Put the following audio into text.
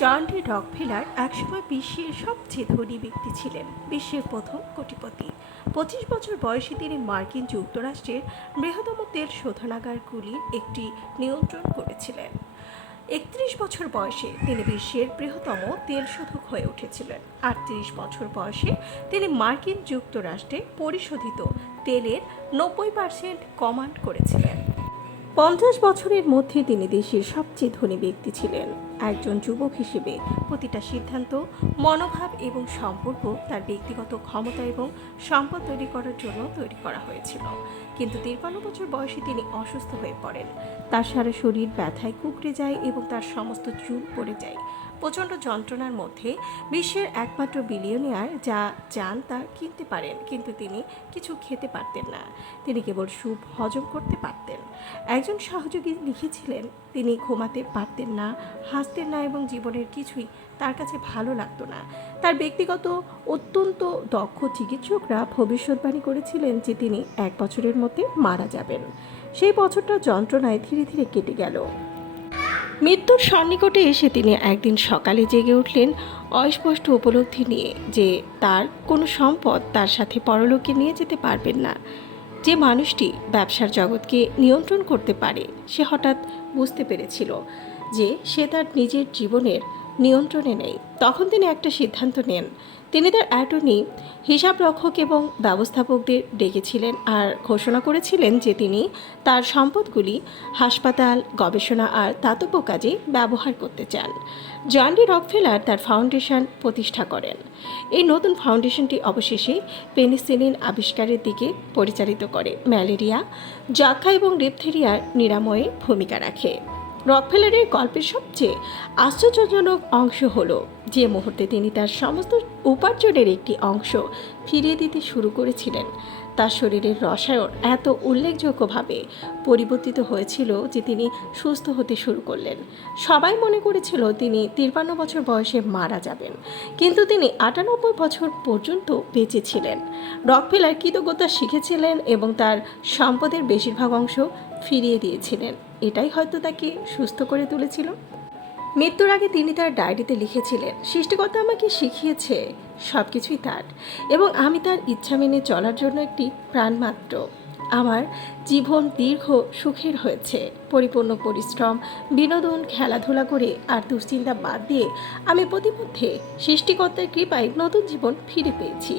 জন D Rockefeller একসময় বিশ্বের সবচেয়ে ধনী ব্যক্তি ছিলেন, বিশ্বের প্রথম কোটিপতি। 25 বছর বয়সে তিনি মার্কিন যুক্তরাষ্ট্রের বৃহত্তম তেল শোধনাগারগুলির একটি নিয়ন্ত্রণ করেছিলেন। 31 বছর বয়সে তিনি বিশ্বের বৃহত্তম তেল শোধক হয়ে উঠেছিলেন। 38 বছর বয়সে তিনি মার্কিন যুক্তরাষ্ট্রে পরিশোধিত তেলের 90% কমান্ড করেছিলেন। 50 বছরের মধ্যে তিনি দেশের সবচেয়ে ধনী ব্যক্তি ছিলেন। একজন যুবক হিসেবে প্রতিটা সিদ্ধান্ত, মনোভাব এবং সম্পর্ক তার ব্যক্তিগত ক্ষমতা এবং সম্পদ তৈরি করার জন্য তৈরি করা হয়েছিল। কিন্তু 53 বছর বয়সে তিনি অসুস্থ হয়ে পড়েন। তার সারা শরীর ব্যথায় কুঁকড়ে যায় এবং তার সমস্ত চুল পড়ে যায়। প্রচণ্ড যন্ত্রণার মধ্যে বিশ্বের একমাত্র বিলিয়নিয়ার যা চান তা কিনতে পারেন, কিন্তু তিনি কিছু খেতে পারতেন না। তিনি কেবল স্যুপ হজম করতে পারতেন। একজন সহযোগী লিখেছিলেন, তিনি ঘুমাতে পারতেন না, হাসতেন না এবং জীবনের কিছুই তার কাছে ভালো লাগতো না। তার ব্যক্তিগত অত্যন্ত দক্ষ চিকিৎসকরা ভবিষ্যৎবাণী করেছিলেন যে তিনি 1 বছরের মধ্যে মারা যাবেন। সেই বছরটা যন্ত্রণায় ধীরে ধীরে কেটে গেল। মৃত্যুর সন্নিকটে এসে তিনি একদিন সকালে জেগে উঠলেন অস্পষ্ট উপলব্ধি নিয়ে যে তার কোনো সম্পদ তার সাথে পরলোকে নিয়ে যেতে পারবেন না। যে মানুষটি ব্যবসার জগৎকে নিয়ন্ত্রণ করতে পারে, সে হঠাৎ বুঝতে পেরেছিল যে সে তার নিজের জীবনের নিয়ন্ত্রণে নেই। তখন তিনি একটা সিদ্ধান্ত নেন। তিনি তার অ্যাটর্নি, হিসাবরক্ষক এবং ব্যবস্থাপকদের ডেকেছিলেন আর ঘোষণা করেছিলেন যে তিনি তার সম্পদগুলি হাসপাতাল, গবেষণা আর দাতব্য কাজে ব্যবহার করতে চান। জন ডি রকফেলার তার ফাউন্ডেশন প্রতিষ্ঠা করেন। এই নতুন ফাউন্ডেশনটি অবশেষে পেনিসিলিন আবিষ্কারের দিকে পরিচালিত করে, ম্যালেরিয়া, যক্ষ্মা এবং ডিপথেরিয়ার নিরাময়ে ভূমিকা রাখে। রকফেলারের গল্পের সবচেয়ে আশ্চর্যজনক অংশ হলো যে মুহূর্তে তিনি তার সমস্ত উপার্জনের একটি অংশ ফিরিয়ে দিতে শুরু করেছিলেন, তার শরীরের রসায়ন এত উল্লেখযোগ্যভাবে পরিবর্তিত হয়েছিল যে তিনি সুস্থ হতে শুরু করলেন। সবাই মনে করেছিল তিনি 53 বছর বয়সে মারা যাবেন, কিন্তু তিনি 98 বছর পর্যন্ত বেঁচে ছিলেন। রকফেলার কৃতজ্ঞতা শিখেছিলেন এবং তার সম্পদের বেশিরভাগ অংশ ফিরিয়ে দিয়েছিলেন। এটাই হয়তো তাকে সুস্থ করে তুলেছিল। মৃত্যুর আগে তিনি তার ডায়েরিতে লিখেছিলেন, সৃষ্টিকর্তা আমাকে শিখিয়েছে সব কিছুই তার এবং আমি তার ইচ্ছা মেনে চলার জন্য একটি প্রাণ মাত্র। আমার জীবন দীর্ঘ সুখের হয়েছে। পরিপূর্ণ পরিশ্রম, বিনোদন, খেলাধুলা করে আর দুশ্চিন্তা বাদ দিয়ে আমি প্রতিমধ্যে সৃষ্টিকর্তার কৃপায় নতুন জীবন ফিরে পেয়েছি।